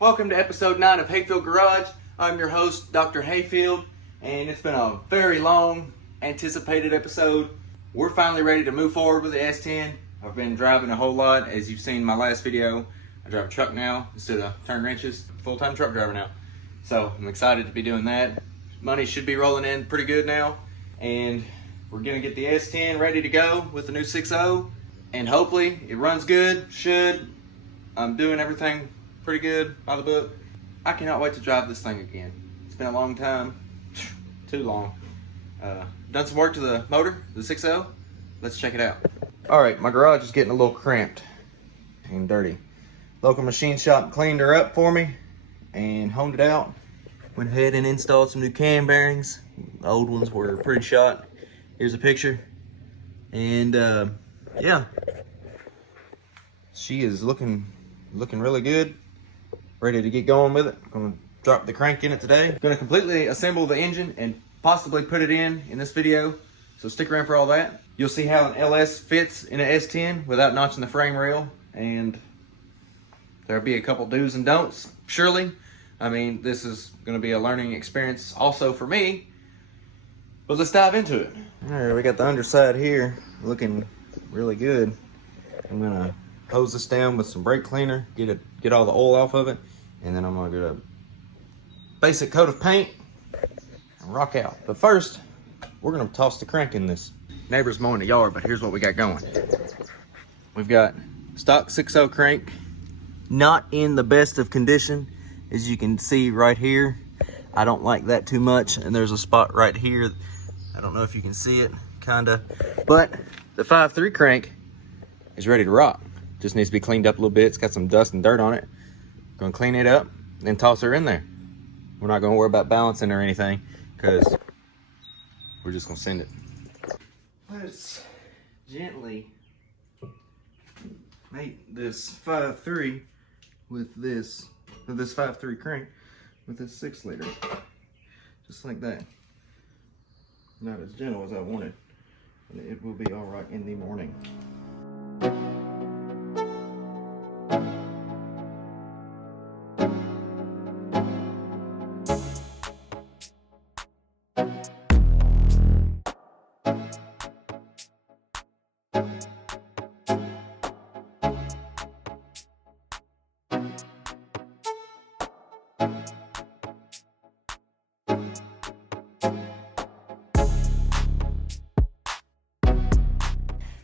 Welcome to episode 9 of Hayfield Garage. I'm your host, Dr. Hayfield, and it's been a very long anticipated episode. We're finally ready to move forward with the S10. I've been driving a whole lot, as you've seen in my last video. I drive a truck now instead of turn wrenches. Full-time truck driver now. So I'm excited to be doing that. Money should be rolling in pretty good now, and we're gonna get the S10 ready to go with the new 6.0, and hopefully it runs good. I'm doing everything pretty good by the book. I cannot wait to drive this thing again. It's been a long time, too long. Done some work to the motor, the 6.0. Let's check it out. All right, my garage is getting a little cramped and dirty. Local machine shop cleaned her up for me and honed it out. Went ahead and installed some new cam bearings. The old ones were pretty shot. Here's a picture. And yeah, she is looking really good. Ready to get going with it. I'm gonna drop the crank in it today. Gonna completely assemble the engine and possibly put it in this video. So stick around for all that. You'll see how an LS fits in an S10 without notching the frame rail. And there'll be a couple do's and don'ts, surely. I mean, this is gonna be a learning experience also for me. But let's dive into it. All right, we got the underside here looking really good. I'm gonna hose this down with some brake cleaner, get all the oil off of it, and then I'm gonna get a basic coat of paint and rock out. But first, we're gonna toss the crank in this. Neighbor's mowing the yard, but here's what we got going. We've got stock 6.0 crank, not in the best of condition, as you can see right here. I don't like that too much, and there's a spot right here. I don't know if you can see it, kinda. But the 5.3 crank is ready to rock. Just needs to be cleaned up a little bit. It's got some dust and dirt on it. Gonna clean it up, then toss her in there. We're not gonna worry about balancing or anything, because we're just gonna send it. Let's gently mate this 5.3 with this 5.3 crank with this 6-liter. Just like that. Not as gentle as I wanted, and it will be all right in the morning.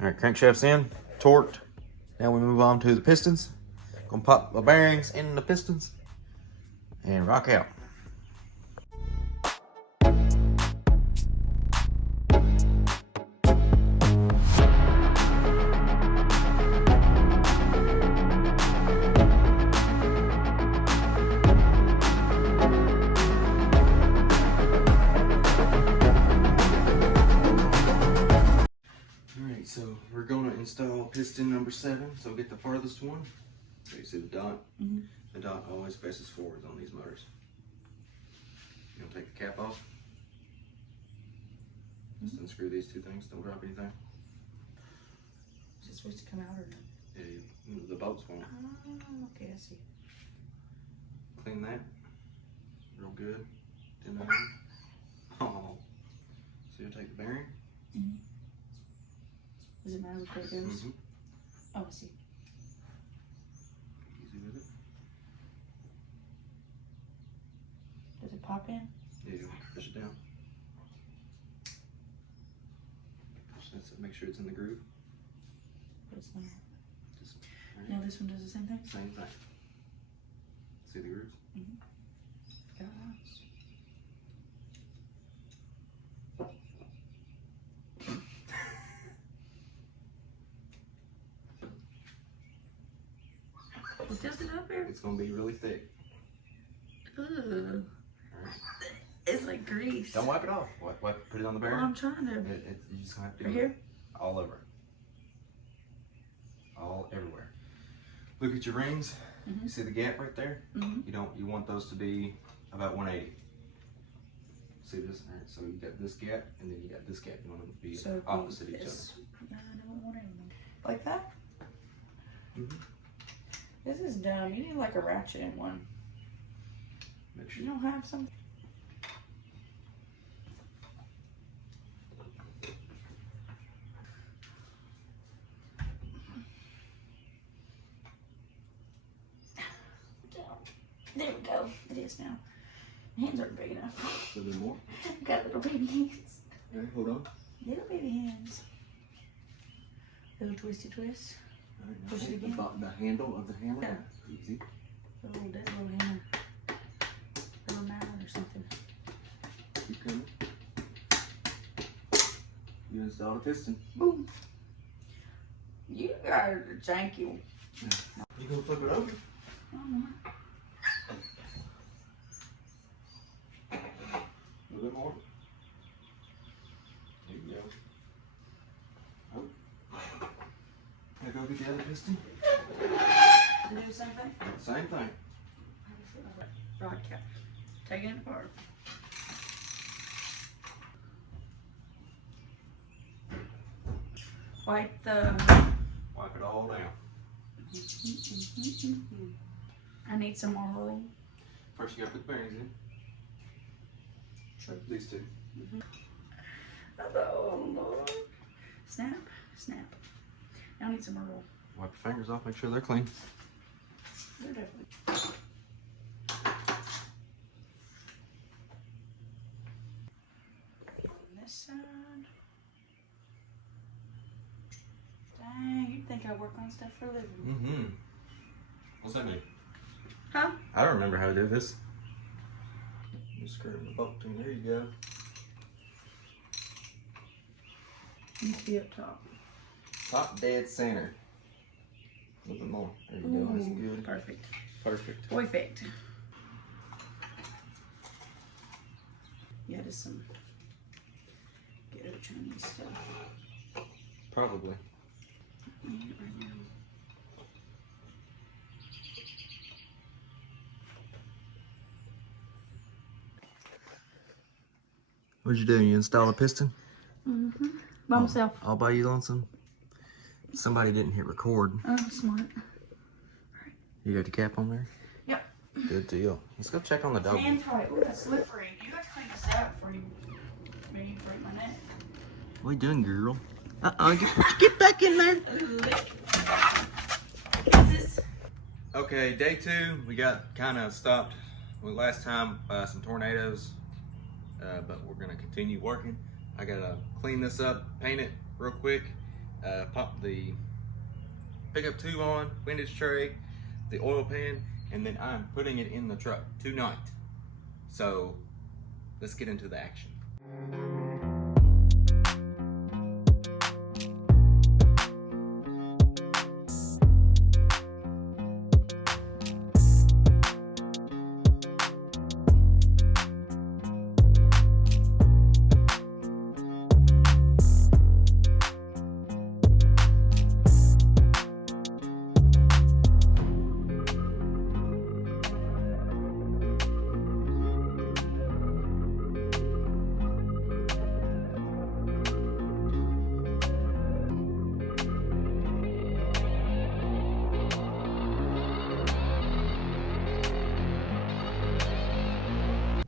All right, crankshaft's in, torqued. Now we move on to the pistons. Gonna pop the bearings in the pistons and rock out. So we're going to install piston number 7. So get the farthest one. So you see the dot? Mm-hmm. The dot always faces forwards on these motors. You're going to take the cap off. Just unscrew these two things. Don't drop anything. Is it supposed to come out or not? Yeah, the bolts won't. Oh, okay, I see. Clean that. Real good. Oh. So you'll take the bearing. Mm-hmm. Does it matter which way it goes? Mm-hmm. Oh, I see. Easy with it. Does it pop in? Yeah, you push it down. Make sure it's in the groove. But it's not. Just, right. No, this one does the same thing? Same thing. See the grooves? Mm-hmm. Got it. It does it up here? It's gonna be really thick. Ooh. Right. It's like grease. Don't wipe it off. Put it on the bearing. Well, I'm trying to. You just gonna have to do right it here? all over. All everywhere. Look at your rings. Mm-hmm. You see the gap right there? Mm-hmm. You want those to be about 180. See this? All right, so you got this gap, and then you got this gap. You want them to be so opposite each other. Yeah, I don't want anything. Like that? Mm-hmm. This is dumb. You need like a ratchet in one. Make sure. You don't have some? There we go. It is now. My hands aren't big enough. A little bit more. I've got little baby hands. Okay, hold on. Little baby hands. Little twisty twist. All right, Push it again. The handle of the hammer. Yeah. Easy. Little hammer. Little mallet or something. Keep coming. You install the piston. Boom. You guys are janky. You gonna flip it over? Oh, no. A little bit more. There you go. Oh. Now go get the other piston. You do the same thing? Same thing. Rod cap. Taking it apart. Wipe Wipe it all down. I need some more roll. First you gotta put the bearings in. Sure. These two. Oh Lord. Snap, snap. Now I need some more roll. Wipe your fingers off, make sure they're clean. They're definitely. On this side. Dang, you'd think I work on stuff for a living. Mm-hmm. What's that mean? Huh? I don't remember how to do this. You screw in the bolt in. There you go. Needs to be up top. Top dead center. A little bit more. There you go. That's good. Perfect. Perfect. Perfect. Yeah, just some ghetto Chinese stuff. Probably. Right now. What'd you do? You install a piston? Mm-hmm. By myself. All by you, lonesome? Somebody didn't hit record. Oh, smart. You got the cap on there? Yep. Good deal. Let's go check on the dog. Hand tight. Ooh, that's slippery. You got to clean this out before you maybe break my neck. What are you doing, girl? Get back in there. Okay, day 2, we got kind of stopped. Well, last time by some tornadoes, but we're gonna continue working. I gotta clean this up, paint it real quick, pop the pickup tube on, windage tray, the oil pan, and then I'm putting it in the truck tonight. So let's get into the action.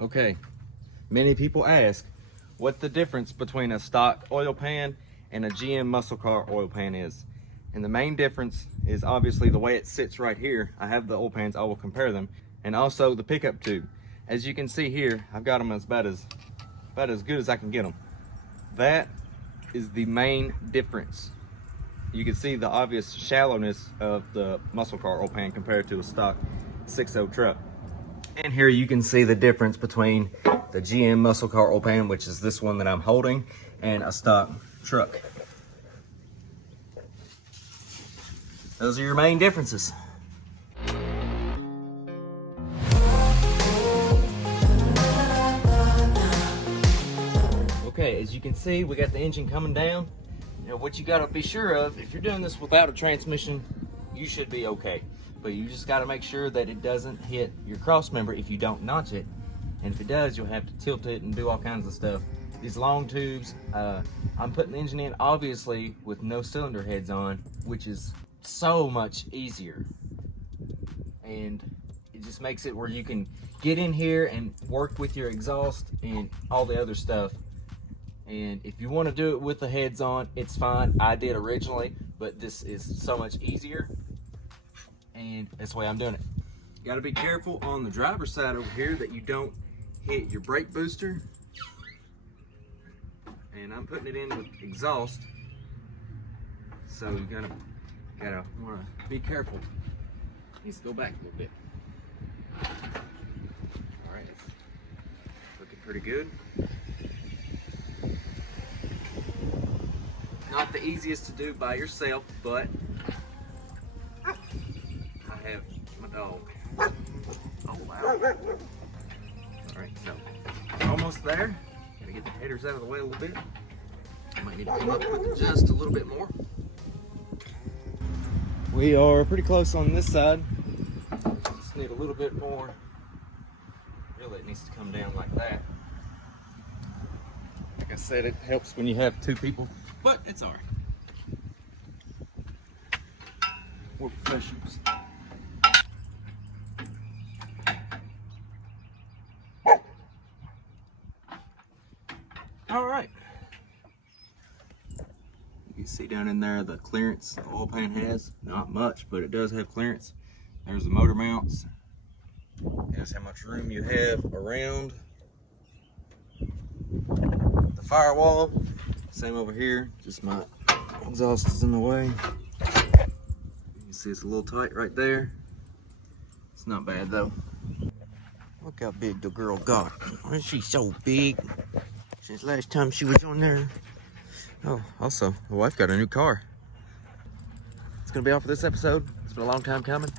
Okay, many people ask what the difference between a stock oil pan and a GM muscle car oil pan is. And the main difference is obviously the way it sits right here. I have the oil pans, I will compare them. And also the pickup tube. As you can see here, I've got them about as good as I can get them. That is the main difference. You can see the obvious shallowness of the muscle car oil pan compared to a stock 6.0 truck. And here you can see the difference between the GM muscle car oil pan, which is this one that I'm holding, and a stock truck. Those are your main differences. Okay, as you can see, we got the engine coming down. Now, what you gotta be sure of, if you're doing this without a transmission, you should be okay. But you just gotta make sure that it doesn't hit your cross member if you don't notch it. And if it does, you'll have to tilt it and do all kinds of stuff. These long tubes, I'm putting the engine in obviously with no cylinder heads on, which is so much easier. And It just makes it where you can get in here and work with your exhaust and all the other stuff. And if you want to do it with the heads on, it's fine. I did originally, but this is so much easier, and that's the way I'm doing it. You got to be careful on the driver's side over here that you don't hit your brake booster. And I'm putting it in with exhaust, so you're gotta wanna be careful. Needs to go back a little bit. All right, looking pretty good. Not the easiest to do by yourself, but I have my dog. Oh wow! All right, so almost there. Gotta get the headers out of the way a little bit. I might need to come up with just a little bit more. We are pretty close on this side. Just need a little bit more. Really, it needs to come down like that. Like I said, it helps when you have two people, but it's all right. We're professionals. All right. You can see down in there the clearance the oil pan has. Not much, but it does have clearance. There's the motor mounts. There's how much room you have around the firewall. Same over here, just my exhaust is in the way. You can see it's a little tight right there. It's not bad though. Look how big the girl got. Why is she so big? Since last time she was on there. Oh, also, the wife got a new car. It's gonna be all for this episode. It's been a long time coming.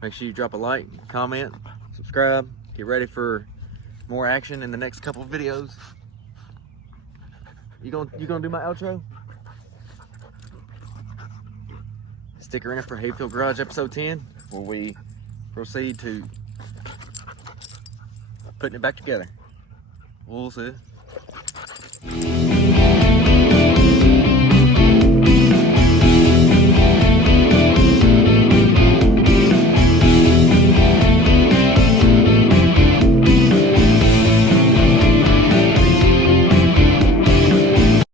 Make sure you drop a like, comment, subscribe. Get ready for more action in the next couple of videos. You gonna do my outro? Stick around for Hayfield Garage episode 10, where we proceed to putting it back together. We'll see.